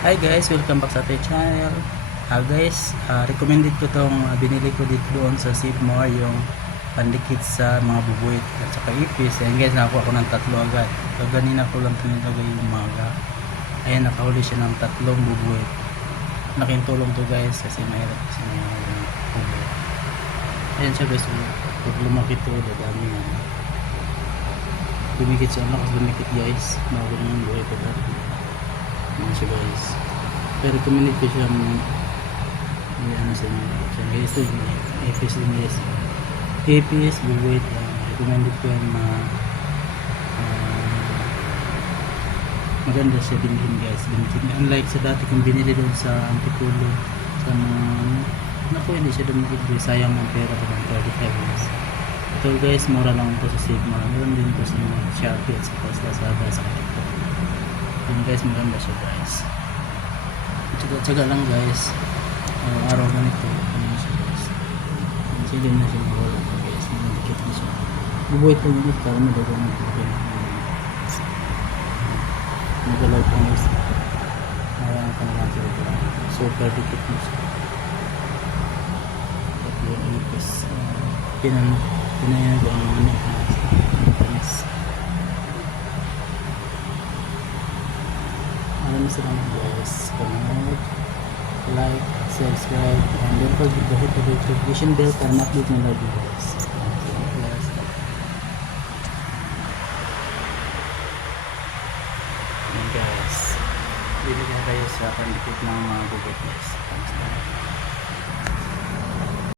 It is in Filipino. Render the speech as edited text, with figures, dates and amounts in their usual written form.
Hi guys, welcome back sa ating channel. Guys, recommended ko tong binili ko dito doon sa Save yung pandikit sa mga bubuit at saka ipis. Ayan guys, nakakuha ko ng tatlo agad. So ganina ko lang pinilagay yung umaga. Ayan, nakahuli siya ng tatlong bubuit. Laking tulong to guys kasi mahirap kasi may bubuit. Ayan siya guys, pag lumaki to, dadami yan. Dumikit siya, lakas dumikit guys. Mawala yung buhay ko dati. Ayan siya guys. Pero recommended ko siya may ano sa inyo. Siya guys, APS din guys. APS, bubuit. Recommended ko yan maganda siya binilin guys. Unlike sa dati kung binili doon sa Antipulo sa mga naku, hindi siya dumikit guys. Sayang ang pera ko ng 35 guys. Ito guys, mura lang ito sa Sigma. Meron din ito sa mga Shopee at sa Lazada sa TikTok. Yun guys, maganda siya guys. Tsaga-tsaga lang guys. Araw ganito. Ano siya guys. Sige na siya mawala guys. Mandikit na siya. Bubuhay ko guys para madagang magpapin. Magalaw pa guys. Marang pa naman siya ito. Super dikit na siya. At yung ipis. Pinayag ang ano. Panis. Maraming salamat guys. Comment, like, subscribe, and don't forget to hit the notification bell para ma-update ng lagi guys. Ayan guys. Bili na kayo sa pandikit ng mga gubat guys.